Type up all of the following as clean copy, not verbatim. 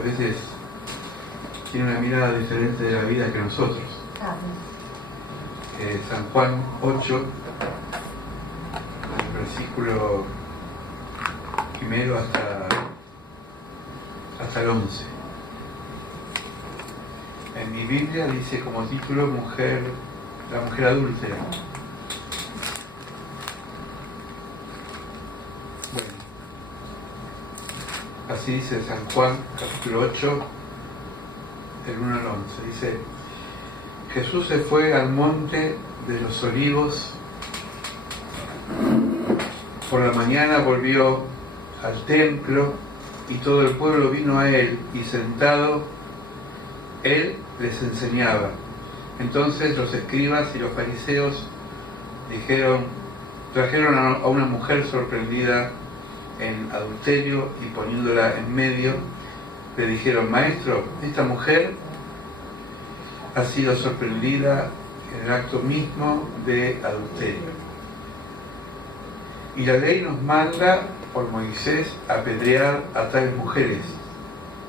muchas veces tiene una mirada diferente de la vida que nosotros. San Juan 8, el versículo primero hasta el 11. En mi Biblia dice como título la mujer adúltera. Bueno, así dice San Juan, capítulo 8, del 1 al 11. Dice: Jesús se fue al monte de los Olivos. Por la mañana volvió al templo y todo el pueblo vino a él, y sentado él les enseñaba. Entonces los escribas y los fariseos trajeron a una mujer sorprendida en adulterio, y poniéndola en medio, le dijeron: Maestro, esta mujer ha sido sorprendida en el acto mismo de adulterio. Y la ley nos manda por Moisés apedrear a tales mujeres.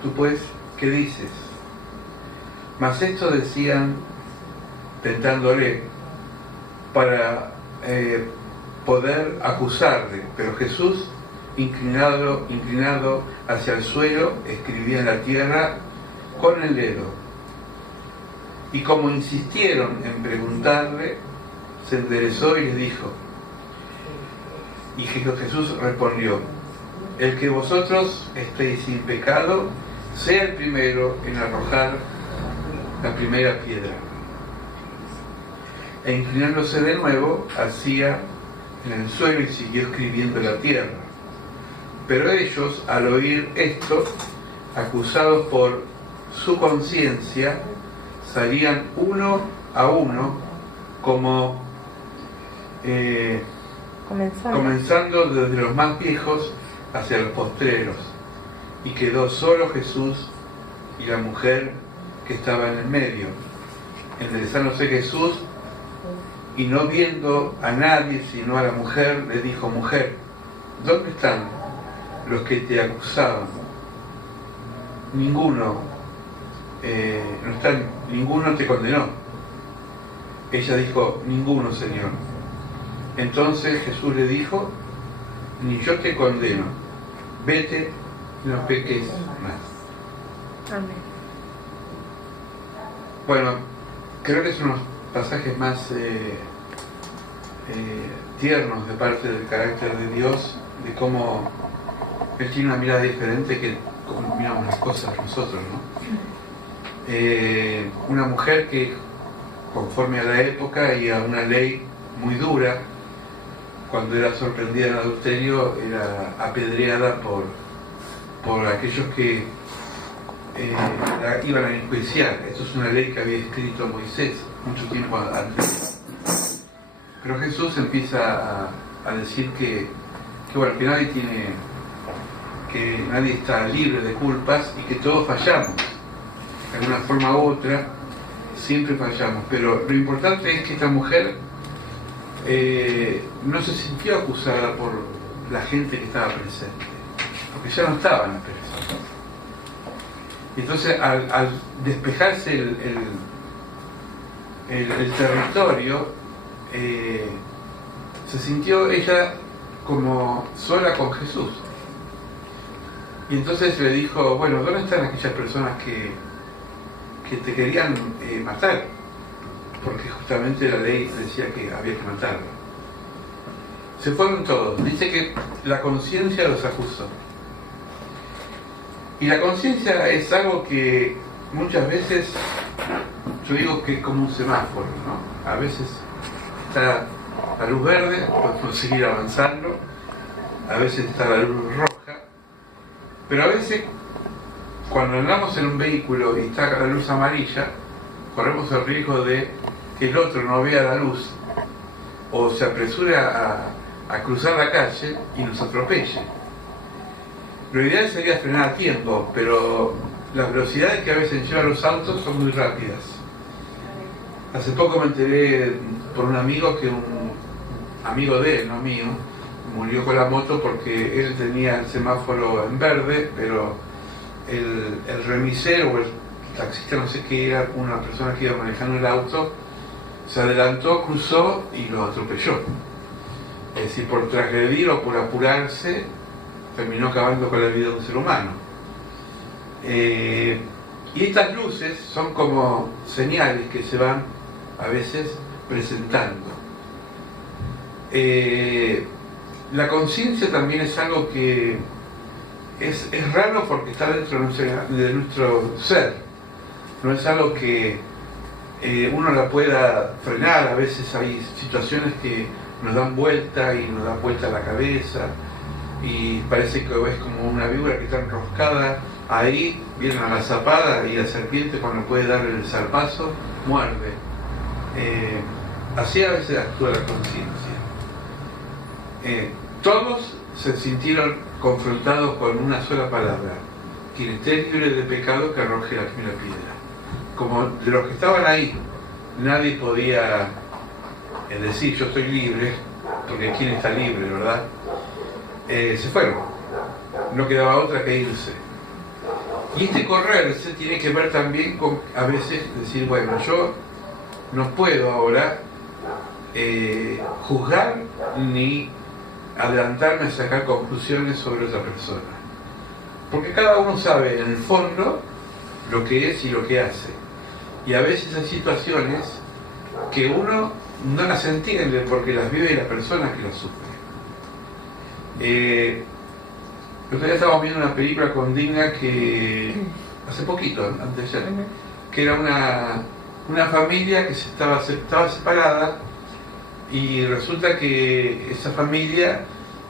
Tú pues, ¿qué dices? Mas esto decían tentándole para poder acusarle. Pero Jesús, inclinado hacia el suelo, escribía en la tierra con el dedo. Y como insistieron en preguntarle, se enderezó y les dijo. Y Jesús respondió: el que vosotros estéis sin pecado, sea el primero en arrojar la primera piedra. E inclinándose de nuevo, hacía en el suelo y siguió escribiendo en la tierra. Pero ellos, al oír esto, acusados por su conciencia, salían uno a uno, como comenzando desde los más viejos hacia los postreros, y quedó solo Jesús y la mujer que estaba en el medio. Enderezándose Jesús, y no viendo a nadie sino a la mujer, le dijo: Mujer, ¿dónde están los que te acusaban? Ninguno te condenó. Ella dijo: Ninguno, Señor. Entonces Jesús le dijo: Ni yo te condeno, vete, no peques más. Amén. Bueno, creo que es uno de los pasajes más tiernos de parte del carácter de Dios, de cómo Él tiene una mirada diferente que como miramos las cosas nosotros, ¿no? Una mujer que, conforme a la época y a una ley muy dura, cuando era sorprendida en adulterio, era apedreada por aquellos que la iban a enjuiciar. Esto es una ley que había escrito Moisés mucho tiempo antes. Pero Jesús empieza a decir que nadie está libre de culpas y que todos fallamos. De alguna forma u otra, siempre fallamos. Pero lo importante es que esta mujer no se sintió acusada por la gente que estaba presente, porque ya no estaban las personas. Entonces, al despejarse el territorio, se sintió ella como sola con Jesús. Y entonces le dijo: bueno, ¿dónde están aquellas personas que te querían matar? Porque justamente la ley decía que había que matarlo. Se fueron todos. Dice que la conciencia los acusó. Y la conciencia es algo que muchas veces, yo digo que es como un semáforo, ¿no? A veces está la luz verde, podemos seguir avanzando, a veces está la luz roja, pero a veces cuando andamos en un vehículo y está la luz amarilla, corremos el riesgo de que el otro no vea la luz o se apresure a cruzar la calle y nos atropelle. Lo ideal sería frenar a tiempo, pero las velocidades que a veces llevan los autos son muy rápidas. Hace poco me enteré por un amigo que un amigo de él, no mío, murió con la moto porque él tenía el semáforo en verde, pero el remisero o el taxista, no sé qué era, una persona que iba manejando el auto, se adelantó, cruzó y lo atropelló. Es decir, por transgredir o por apurarse, terminó acabando con la vida de un ser humano. Y estas luces son como señales que se van a veces presentando. La conciencia también es algo que es raro porque está dentro de nuestro ser. No es algo que uno la pueda frenar. A veces hay situaciones que nos dan vuelta y nos dan vuelta la cabeza y parece que es como una víbora que está enroscada ahí, viene a la zapada y la serpiente cuando puede darle el zarpazo muerde. Así a veces actúa la conciencia. Todos se sintieron confrontados con una sola palabra: quien esté libre de pecado que arroje la primera piedra. Como de los que estaban ahí nadie podía decir yo estoy libre, porque quién está libre, ¿verdad? Se fueron, no quedaba otra que irse. Y este correrse tiene que ver también con a veces decir, bueno, yo no puedo ahora juzgar ni adelantarme a sacar conclusiones sobre otra persona, porque cada uno sabe en el fondo lo que es y lo que hace, y a veces hay situaciones que uno no las entiende porque las vive la persona que las sufre. El otro día estábamos viendo una película con Dina que hace poquito, antes de ayer, que era una familia que estaba separada, y resulta que esa familia,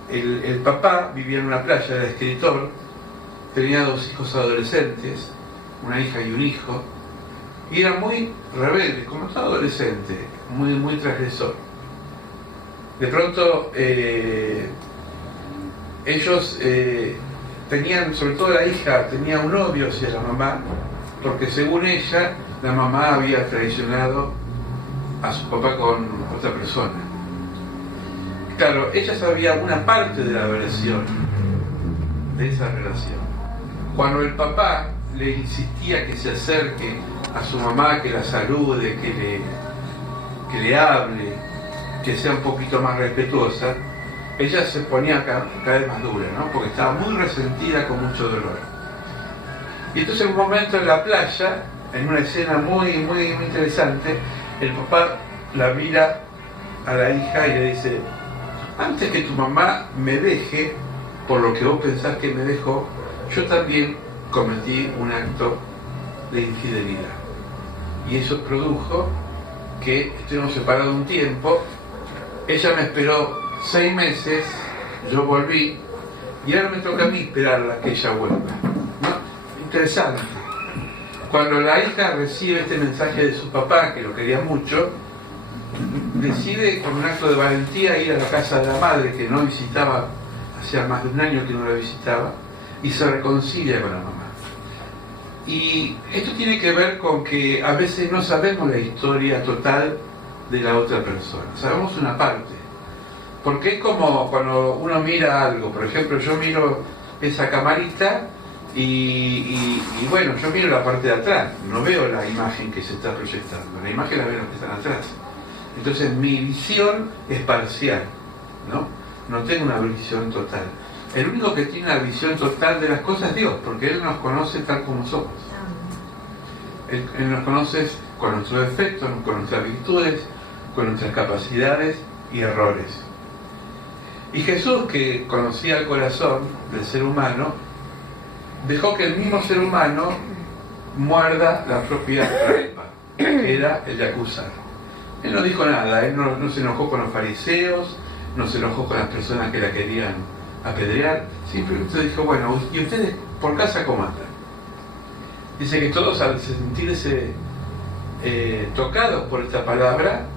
el papá vivía en una playa, era escritor, tenía 2 hijos adolescentes, una hija y un hijo, y era muy rebelde, como todo adolescente, muy transgresor. De pronto ellos tenían, sobre todo la hija, tenía un odio hacia la mamá, porque según ella, la mamá había traicionado a su papá con otra persona. Claro, ella sabía una parte de la versión de esa relación. Cuando el papá le insistía que se acerque a su mamá, que la salude, que le hable, que sea un poquito más respetuosa, ella se ponía cada vez más dura, ¿no? Porque estaba muy resentida, con mucho dolor. Y entonces en un momento en la playa, en una escena muy interesante, el papá la mira a la hija y le dice: antes que tu mamá me deje por lo que vos pensás que me dejó, yo también cometí un acto de infidelidad, y eso produjo que estuvimos separados un tiempo. Ella me esperó 6 meses, yo volví, y ahora me toca a mí esperarla que ella vuelva, ¿no? Interesante. Cuando la hija recibe este mensaje de su papá, que lo quería mucho, decide con un acto de valentía ir a la casa de la madre, que no visitaba, hacía más de un año que no la visitaba, y se reconcilia con la mamá. Y esto tiene que ver con que a veces no sabemos la historia total de la otra persona, sabemos una parte, porque es como cuando uno mira algo. Por ejemplo, yo miro esa camarita y bueno, yo miro la parte de atrás, no veo la imagen que se está proyectando, la imagen la ven los que están atrás. Entonces mi visión es parcial, no tengo una visión total. El único que tiene una visión total de las cosas es Dios, porque Él nos conoce tal como somos. Él nos conoce con nuestros defectos, con nuestras virtudes, con nuestras capacidades y errores. Y Jesús, que conocía el corazón del ser humano, dejó que el mismo ser humano muerda la propia trampa, que era el de acusar. Él no dijo nada, Él no se enojó con los fariseos, no se enojó con las personas que la querían apedrear, simplemente dijo: bueno, ¿y ustedes por casa cómo andan? Dice que todos, al sentirse tocados por esta palabra,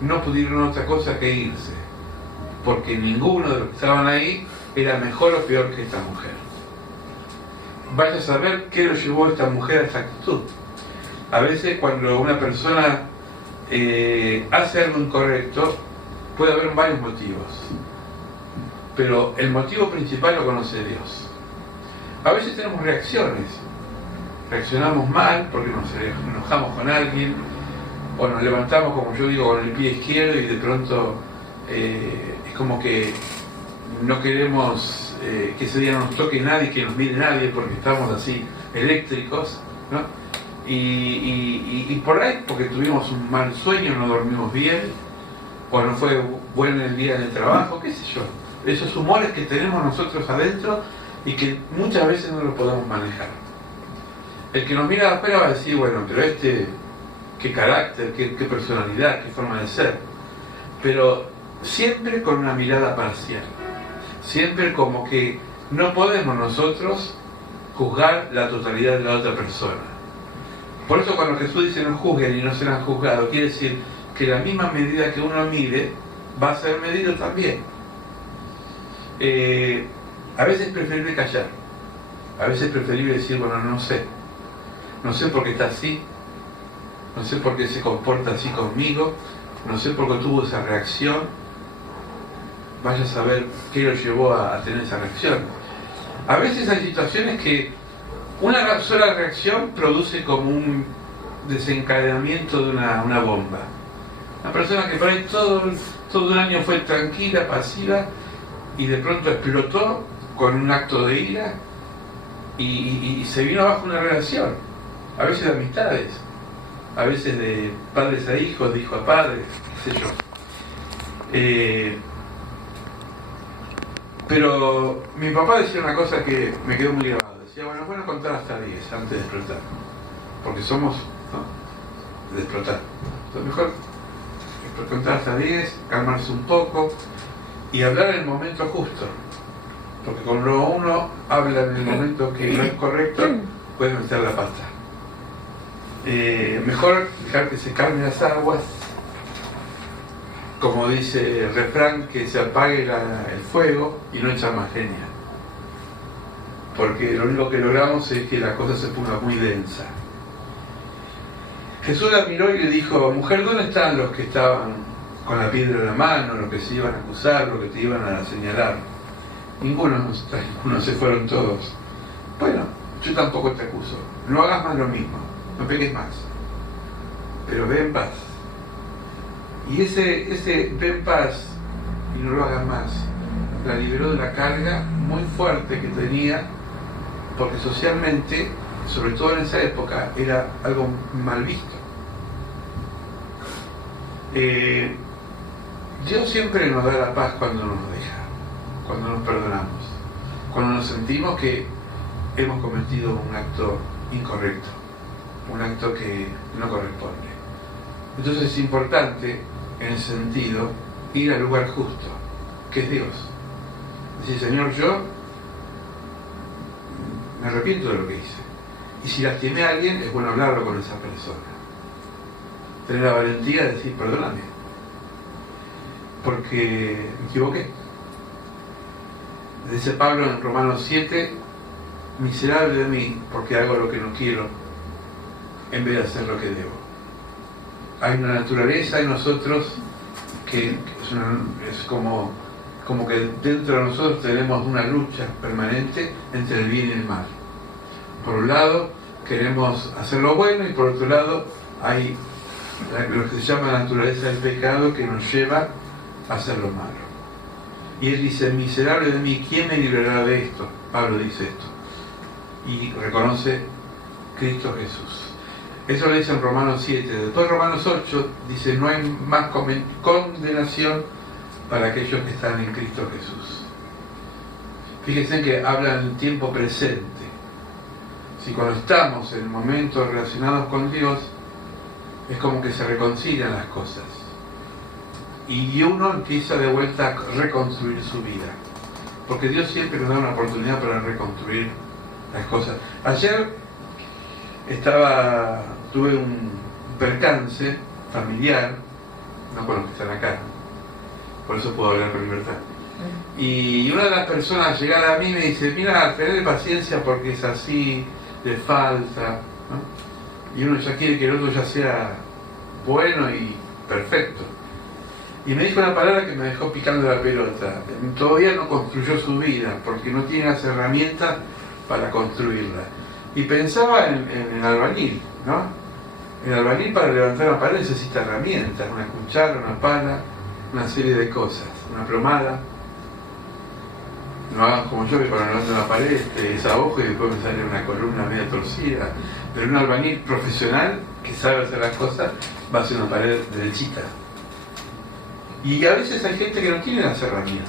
no pudieron otra cosa que irse, porque ninguno de los que estaban ahí era mejor o peor que esta mujer. Vaya a saber qué lo llevó a esta mujer a esta actitud. A veces cuando una persona hace algo incorrecto, puede haber varios motivos, pero el motivo principal lo conoce Dios. A veces tenemos reacciones, reaccionamos mal porque nos enojamos con alguien, o nos levantamos, como yo digo, con el pie izquierdo y de pronto es como que no queremos que ese día no nos toque nadie, que nos mire nadie, porque estamos así eléctricos, ¿no? Y por ahí, porque tuvimos un mal sueño, no dormimos bien, o no fue bueno el día en el trabajo, qué sé yo. Esos humores que tenemos nosotros adentro y que muchas veces no los podemos manejar. El que nos mira de afuera va a decir, bueno, pero qué carácter, qué personalidad, qué forma de ser. Pero siempre con una mirada parcial. Siempre como que no podemos nosotros juzgar la totalidad de la otra persona. Por eso cuando Jesús dice no juzguen y no serán juzgados, quiere decir que la misma medida que uno mide va a ser medido también. A veces es preferible callar, a veces es preferible decir, bueno, no sé por qué está así, no sé por qué se comporta así conmigo, no sé por qué tuvo esa reacción, vaya a saber qué lo llevó a tener esa reacción. A veces hay situaciones que una sola reacción produce como un desencadenamiento de una bomba. Una persona que por ahí todo un año fue tranquila, pasiva, y de pronto explotó con un acto de ira y se vino abajo una relación, a veces de amistades, a veces de padres a hijos, de hijo a padre, qué sé yo. Pero mi papá decía una cosa que me quedó muy grabada. Decía, bueno, es bueno contar hasta 10 antes de explotar, porque somos, ¿no?, de explotar. Entonces mejor contar hasta 10, calmarse un poco y hablar en el momento justo, porque cuando uno habla en el momento que no es correcto, puede meter la pata. Mejor dejar que se calmen las aguas, como dice el refrán, que se apague el fuego y no echar más leña, porque lo único que logramos es que la cosa se ponga muy densa. Jesús la miró y le dijo, mujer, ¿dónde están los que estaban con la piedra en la mano, los que se iban a acusar, los que te iban a señalar? Ninguno, se fueron todos. Bueno, yo tampoco te acuso, no hagas más lo mismo, no pegues más, pero ve en paz. Y ese ve en paz y no lo hagas más, la liberó de la carga muy fuerte que tenía, porque socialmente, sobre todo en esa época, era algo mal visto. Dios siempre nos da la paz cuando nos deja, cuando nos perdonamos, cuando nos sentimos que hemos cometido un acto incorrecto, un acto que no corresponde. Entonces es importante, en ese sentido, ir al lugar justo, que es Dios. Decir, Señor, yo me arrepiento de lo que hice. Y si lastimé a alguien, es bueno hablarlo con esa persona. Tener la valentía de decir, perdóname, porque me equivoqué. Dice Pablo en Romanos 7, miserable de mí, porque hago lo que no quiero, en vez de hacer lo que debo. Hay una naturaleza en nosotros que es como que dentro de nosotros tenemos una lucha permanente entre el bien y el mal. Por un lado queremos hacer lo bueno y por otro lado hay lo que se llama la naturaleza del pecado que nos lleva a hacer lo malo. Y él dice, miserable de mí, ¿quién me librará de esto? Pablo dice esto y reconoce Cristo Jesús. Eso lo dice en Romanos 7. Después Romanos 8 dice, no hay más condenación para aquellos que están en Cristo Jesús. Fíjense que habla en el tiempo presente. Si cuando estamos en momentos relacionados con Dios, es como que se reconcilian las cosas. Y uno empieza de vuelta a reconstruir su vida. Porque Dios siempre nos da una oportunidad para reconstruir las cosas. Ayer tuve un percance familiar, no con los que están acá, por eso puedo hablar con libertad. Y una de las personas llegada a mí me dice, mira, tener paciencia porque es así, le falta, ¿no? Y uno ya quiere que el otro ya sea bueno y perfecto. Y me dijo una palabra que me dejó picando la pelota. Todavía no construyó su vida porque no tiene las herramientas para construirla. Y pensaba en el albañil, ¿no? El albañil para levantar una pared necesita herramientas, una cuchara, una pala, una serie de cosas, una plomada. No hagan como yo, que cuando levanto una pared es a ojo y después me sale una columna media torcida. Pero un albañil profesional que sabe hacer las cosas va a hacer una pared derechita. Y a veces hay gente que no tiene las herramientas,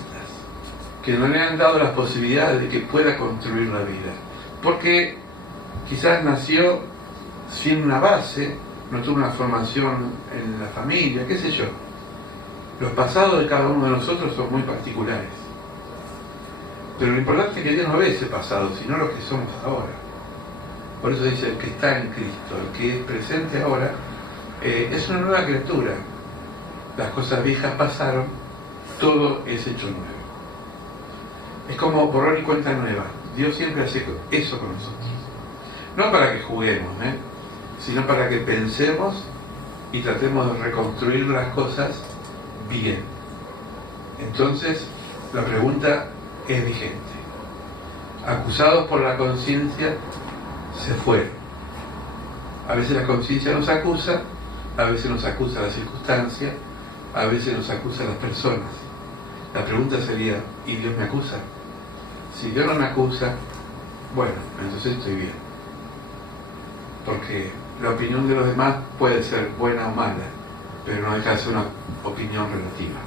que no le han dado las posibilidades de que pueda construir la vida, porque quizás nació sin una base, no tuvo una formación en la familia, qué sé yo. Los pasados de cada uno de nosotros son muy particulares, pero lo importante es que Dios no ve ese pasado, sino lo que somos ahora. Por eso dice, el que está en Cristo, el que es presente ahora, es una nueva criatura. Las cosas viejas pasaron, todo es hecho nuevo. Es como borrón y cuenta nueva. Dios siempre hace eso con nosotros. No para que juguemos, sino para que pensemos y tratemos de reconstruir las cosas bien. Entonces, la pregunta es vigente. Acusados por la conciencia, se fueron. A veces la conciencia nos acusa, a veces nos acusa la circunstancia, a veces nos acusa las personas. La pregunta sería, ¿y Dios me acusa? Si Dios no me acusa, bueno, entonces estoy bien. Porque la opinión de los demás puede ser buena o mala, pero no deja de ser una opinión relativa.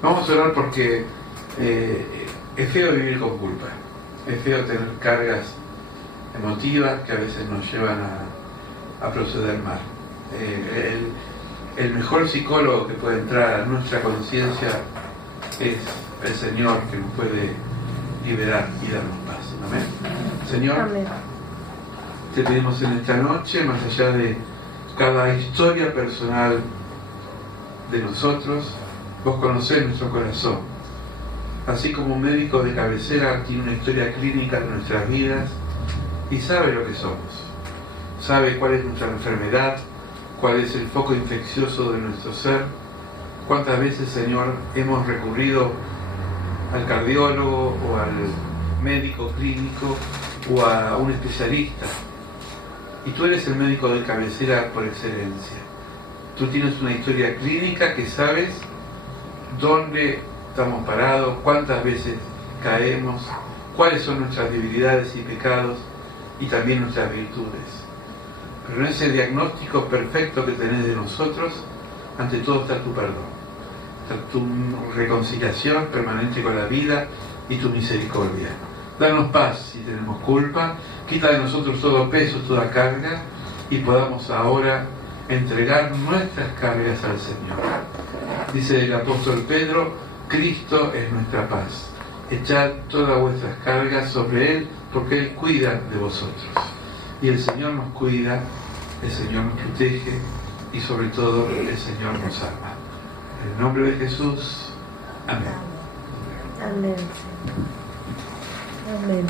Vamos a orar porque es feo vivir con culpa. Es feo tener cargas emotivas que a veces nos llevan a proceder mal. El mejor psicólogo que puede entrar a nuestra conciencia es el Señor, que nos puede liberar y darnos paz. Amén. Señor, amén. Te pedimos en esta noche, más allá de cada historia personal de nosotros, vos conocés nuestro corazón. Así como un médico de cabecera tiene una historia clínica de nuestras vidas y sabe lo que somos, sabe cuál es nuestra enfermedad, cuál es el foco infeccioso de nuestro ser. ¿Cuántas veces, Señor, hemos recurrido al cardiólogo o al médico clínico o a un especialista? Y tú eres el médico de cabecera por excelencia. Tú tienes una historia clínica que sabes dónde estamos parados, cuántas veces caemos, cuáles son nuestras debilidades y pecados y también nuestras virtudes. Pero en ese diagnóstico perfecto que tenés de nosotros, ante todo está tu perdón, está tu reconciliación permanente con la vida y tu misericordia. Danos paz si tenemos culpa, quita de nosotros todo peso, toda carga, y podamos ahora entregar nuestras cargas al Señor. Dice el apóstol Pedro, Cristo es nuestra paz. Echad todas vuestras cargas sobre Él, porque Él cuida de vosotros. Y el Señor nos cuida, el Señor nos protege y sobre todo el Señor nos ama. En el nombre de Jesús, amén. Amén. Amén.